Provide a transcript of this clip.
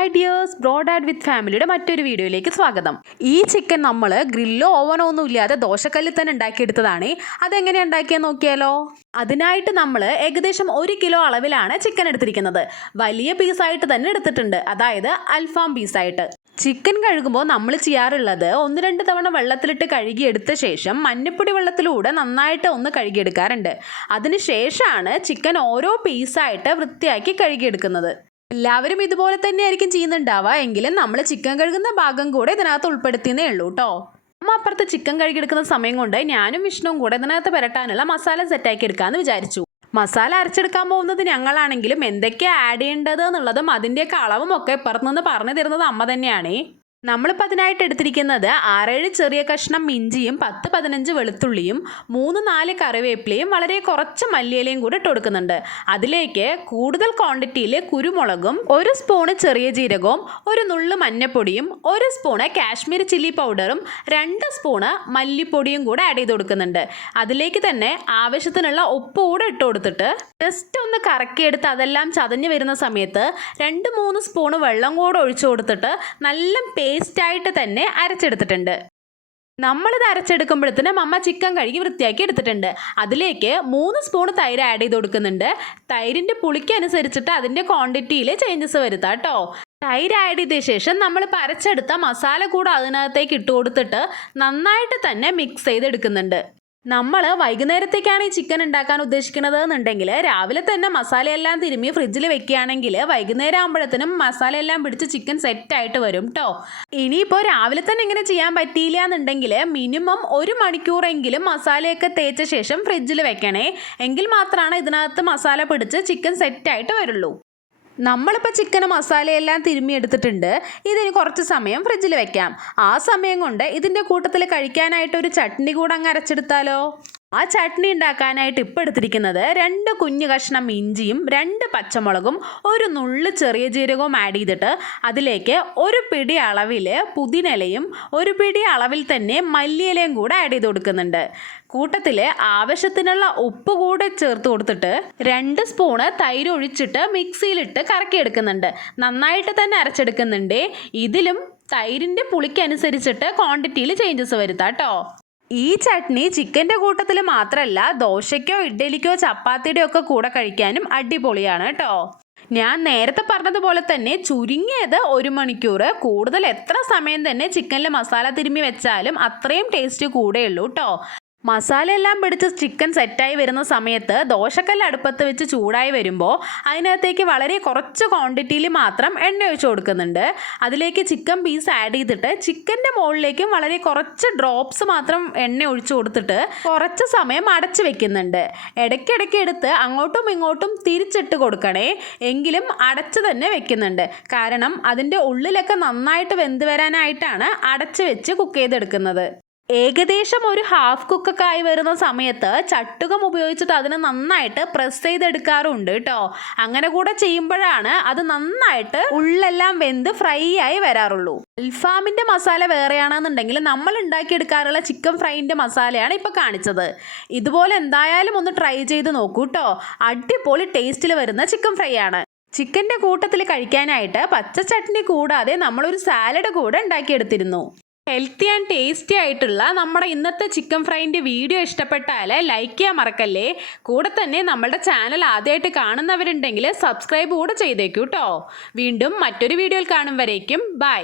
Hi dears, ബ്രോഡാഡ് വിത്ത് ഫാമിലിയുടെ മറ്റൊരു വീഡിയോയിലേക്ക് സ്വാഗതം. ഈ ചിക്കൻ നമ്മൾ ഗ്രില്ലോ ഓവനോ ഒന്നും ഇല്ലാതെ ദോശക്കല്ലിൽ തന്നെ ഉണ്ടാക്കിയെടുത്തതാണ്. അതെങ്ങനെയാണ് ഉണ്ടാക്കിയെന്ന് നോക്കിയാലോ. അതിനായിട്ട് നമ്മൾ ഏകദേശം 1 കിലോ അളവിലാണ് ചിക്കൻ എടുത്തിരിക്കുന്നത്. വലിയ പീസായിട്ട് തന്നെ എടുത്തിട്ടുണ്ട്, അതായത് അൽഫാം പീസായിട്ട്. ചിക്കൻ കഴുകുമ്പോൾ നമ്മൾ ചെയ്യാറുള്ളത് 1-2 തവണ വെള്ളത്തിലിട്ട് കഴുകിയെടുത്ത ശേഷം മഞ്ഞപ്പൊടി വെള്ളത്തിലൂടെ നന്നായിട്ട് ഒന്ന് കഴുകിയെടുക്കാറുണ്ട്. അതിനുശേഷമാണ് ചിക്കൻ ഓരോ പീസായിട്ട് വൃത്തിയാക്കി കഴുകിയെടുക്കുന്നത്. എല്ലാവരും ഇതുപോലെ തന്നെയായിരിക്കും ചെയ്യുന്നുണ്ടാവുക, എങ്കിലും നമ്മൾ ചിക്കൻ കഴുകുന്ന ഭാഗം കൂടെ ഇതിനകത്ത് ഉൾപ്പെടുത്തിയെന്നേ ഉള്ളൂ കേട്ടോ. അമ്മ അപ്പുറത്ത് ചിക്കൻ കഴുകിയെടുക്കുന്ന സമയം കൊണ്ട് ഞാനും വിഷ്ണുവും കൂടെ ഇതിനകത്ത് പുരട്ടാനുള്ള മസാല സെറ്റാക്കി എടുക്കാമെന്ന് വിചാരിച്ചു. മസാല അരച്ചെടുക്കാൻ പോകുന്നത് ഞങ്ങളാണെങ്കിലും എന്തൊക്കെയാണ് ആഡ് ചെയ്യേണ്ടത് എന്നുള്ളതും അതിൻ്റെയൊക്കെ അളവും ഒക്കെ ഇപ്പുറത്തുനിന്ന് പറഞ്ഞു തരുന്നത് അമ്മ തന്നെയാണ്. നമ്മളിപ്പോൾ അതിനായിട്ട് എടുത്തിരിക്കുന്നത് 6-7 ചെറിയ കഷ്ണം ഇഞ്ചിയും 10-15 വെളുത്തുള്ളിയും 3-4 കറിവേപ്പിലയും വളരെ കുറച്ച് മല്ലിയിലയും കൂടി ഇട്ട് കൊടുക്കുന്നുണ്ട്. അതിലേക്ക് കൂടുതൽ ക്വാണ്ടിറ്റിയിൽ കുരുമുളകും 1 സ്പൂണ് ചെറിയ ജീരകവും 1 നുള്ളു മഞ്ഞപ്പൊടിയും 1 സ്പൂണ് കാശ്മീരി ചില്ലി പൗഡറും 2 സ്പൂണ് മല്ലിപ്പൊടിയും കൂടെ ആഡ് ചെയ്ത് കൊടുക്കുന്നുണ്ട്. അതിലേക്ക് തന്നെ ആവശ്യത്തിനുള്ള ഉപ്പ് കൂടെ ഇട്ട് കൊടുത്തിട്ട് ജസ്റ്റ് ഒന്ന് കറക്കിയെടുത്ത് അതെല്ലാം ചതഞ്ഞ് വരുന്ന സമയത്ത് 2-3 സ്പൂണ് വെള്ളം കൂടെ ഒഴിച്ചു കൊടുത്തിട്ട് നല്ല പേസ്റ്റായിട്ട് തന്നെ അരച്ചെടുത്തിട്ടുണ്ട്. നമ്മളിത് അരച്ചെടുക്കുമ്പോഴത്തേനും അമ്മ ചിക്കൻ കഴുകി വൃത്തിയാക്കി എടുത്തിട്ടുണ്ട്. അതിലേക്ക് 3 സ്പൂൺ തൈര് ആഡ് ചെയ്ത് കൊടുക്കുന്നുണ്ട്. തൈരിൻ്റെ പുളിക്ക് അനുസരിച്ചിട്ട് അതിൻ്റെ ക്വാണ്ടിറ്റിയിൽ ചേഞ്ചസ് വരുത്താം കേട്ടോ. തൈര് ആഡ് ചെയ്ത ശേഷം നമ്മൾ അരച്ചെടുത്ത മസാല കൂടെ അതിനകത്തേക്ക് ഇട്ട് കൊടുത്തിട്ട് നന്നായിട്ട് തന്നെ മിക്സ് ചെയ്തെടുക്കുന്നുണ്ട്. നമ്മൾ വൈകുന്നേരത്തേക്കാണ് ഈ ചിക്കൻ ഉണ്ടാക്കാൻ ഉദ്ദേശിക്കുന്നത് എന്നുണ്ടെങ്കിൽ രാവിലെ തന്നെ മസാലയെല്ലാം തിരുമ്മി ഫ്രിഡ്ജിൽ വെക്കുകയാണെങ്കിൽ വൈകുന്നേരം ആകുമ്പോഴത്തേനും മസാലയെല്ലാം പിടിച്ച് ചിക്കൻ സെറ്റായിട്ട് വരും കേട്ടോ. ഇനിയിപ്പോൾ രാവിലെ തന്നെ ഇങ്ങനെ ചെയ്യാൻ പറ്റിയില്ല എന്നുണ്ടെങ്കിൽ മിനിമം 1 മണിക്കൂറെങ്കിലും മസാലയൊക്കെ തേച്ച ശേഷം ഫ്രിഡ്ജിൽ വെക്കണേ. എങ്കിൽ മാത്രമാണ് ഇതിനകത്ത് മസാല പിടിച്ച് ചിക്കൻ സെറ്റായിട്ട് വരുള്ളൂ. നമ്മളിപ്പോൾ ചിക്കൻ മസാലയെല്ലാം തിരുമ്മി എടുത്തിട്ടുണ്ട്. ഇതിന് കുറച്ച് സമയം ഫ്രിഡ്ജിൽ വെക്കാം. ആ സമയം കൊണ്ട് ഇതിൻ്റെ കൂട്ടത്തിൽ കഴിക്കാനായിട്ട് ഒരു ചട്നി കൂടെ അങ്ങ് അരച്ചെടുത്താലോ. ആ ചട്നി ഉണ്ടാക്കാനായിട്ട് ഇപ്പോൾ എടുത്തിരിക്കുന്നത് 2 കുഞ്ഞു കഷ്ണം ഇഞ്ചിയും 2 പച്ചമുളകും 1 നുള്ളു ചെറിയ ജീരകവും ആഡ് ചെയ്തിട്ട് അതിലേക്ക് 1 പിടി അളവിൽ പുതിനയിലയും 1 പിടി അളവിൽ തന്നെ മല്ലിയിലയും കൂടെ ആഡ് ചെയ്ത് കൊടുക്കുന്നുണ്ട്. കൂട്ടത്തിൽ ആവശ്യത്തിനുള്ള ഉപ്പ് കൂടെ ചേർത്ത് കൊടുത്തിട്ട് 2 സ്പൂണ് തൈര് ഒഴിച്ചിട്ട് മിക്സിയിലിട്ട് കറക്കിയെടുക്കുന്നുണ്ട്. നന്നായിട്ട് തന്നെ അരച്ചെടുക്കുന്നുണ്ട്. ഇതിലും തൈരിൻ്റെ പുളിക്കനുസരിച്ചിട്ട് ക്വാണ്ടിറ്റിയിൽ ചേഞ്ചസ് വരുത്താം കേട്ടോ. ഈ ചട്നി ചിക്കൻ്റെ കൂട്ടത്തിൽ മാത്രമല്ല ദോശയ്ക്കോ ഇഡ്ഡലിക്കോ ചപ്പാത്തിയുടെ ഒക്കെ കൂടെ കഴിക്കാനും അടിപൊളിയാണ് കേട്ടോ. ഞാൻ നേരത്തെ പറഞ്ഞതുപോലെ തന്നെ ചുരുങ്ങിയത് 1 മണിക്കൂർ, കൂടുതൽ എത്ര സമയം തന്നെ ചിക്കനിൽ മസാല തിരുമ്മി വെച്ചാലും അത്രയും ടേസ്റ്റ് കൂടെയുള്ളൂ കേട്ടോ. മസാലയെല്ലാം പിടിച്ച് ചിക്കൻ സെറ്റായി വരുന്ന സമയത്ത് ദോശക്കല്ല് അടുപ്പത്ത് വെച്ച് ചൂടായി വരുമ്പോൾ അതിനകത്തേക്ക് വളരെ കുറച്ച് ക്വാണ്ടിറ്റിയിൽ മാത്രം എണ്ണ ഒഴിച്ച് കൊടുക്കുന്നുണ്ട്. അതിലേക്ക് ചിക്കൻ പീസ് ആഡ് ചെയ്തിട്ട് ചിക്കൻ്റെ മുകളിലേക്കും വളരെ കുറച്ച് ഡ്രോപ്സ് മാത്രം എണ്ണ ഒഴിച്ച് കൊടുത്തിട്ട് കുറച്ച് സമയം അടച്ച് വെക്കുന്നുണ്ട്. ഇടയ്ക്കിടയ്ക്ക് എടുത്ത് അങ്ങോട്ടും ഇങ്ങോട്ടും തിരിച്ചിട്ട് കൊടുക്കണേ. എങ്കിലും അടച്ച് തന്നെ വെക്കുന്നുണ്ട്. കാരണം അതിൻ്റെ ഉള്ളിലൊക്കെ നന്നായിട്ട് വെന്ത് വരാനായിട്ടാണ് അടച്ച് വെച്ച് കുക്ക് ചെയ്തെടുക്കുന്നത്. ഏകദേശം ഒരു ഹാഫ് കുക്കൊക്കെ ആയി വരുന്ന സമയത്ത് ചട്ടുകം ഉപയോഗിച്ചിട്ട് അതിനെ നന്നായിട്ട് പ്രസ് ചെയ്തെടുക്കാറുണ്ട് കേട്ടോ. അങ്ങനെ കൂടെ ചെയ്യുമ്പോഴാണ് അത് നന്നായിട്ട് ഉള്ളെല്ലാം വെന്ത് ഫ്രൈ ആയി വരാറുള്ളൂ. അൽഫാമിൻ്റെ മസാല വേറെയാണെന്നുണ്ടെങ്കിൽ നമ്മൾ ഉണ്ടാക്കിയെടുക്കാറുള്ള ചിക്കൻ ഫ്രൈൻ്റെ മസാലയാണ് ഇപ്പോൾ കാണിച്ചത്. ഇതുപോലെ എന്തായാലും ഒന്ന് ട്രൈ ചെയ്ത് നോക്കൂ കേട്ടോ. അടിപൊളി ടേസ്റ്റിൽ വരുന്ന ചിക്കൻ ഫ്രൈ ആണ്. ചിക്കൻ്റെ കൂട്ടത്തിൽ കഴിക്കാനായിട്ട് പച്ച ചട്നി കൂടാതെ നമ്മളൊരു സാലഡ് കൂടെ ഉണ്ടാക്കിയെടുത്തിരുന്നു. ഹെൽത്തി ആൻഡ് ടേസ്റ്റി ആയിട്ടുള്ള നമ്മുടെ ഇന്നത്തെ ചിക്കൻ ഫ്രൈൻ്റെ വീഡിയോ ഇഷ്ടപ്പെട്ടാൽ ലൈക്ക് ചെയ്യാൻ മറക്കല്ലേ. കൂടെ തന്നെ നമ്മുടെ ചാനൽ ആദ്യമായിട്ട് കാണുന്നവരുണ്ടെങ്കിൽ സബ്സ്ക്രൈബ് കൂടെ ചെയ്തേക്കൂ കേട്ടോ. വീണ്ടും മറ്റൊരു വീഡിയോയിൽ കാണും വരേക്കും ബൈ.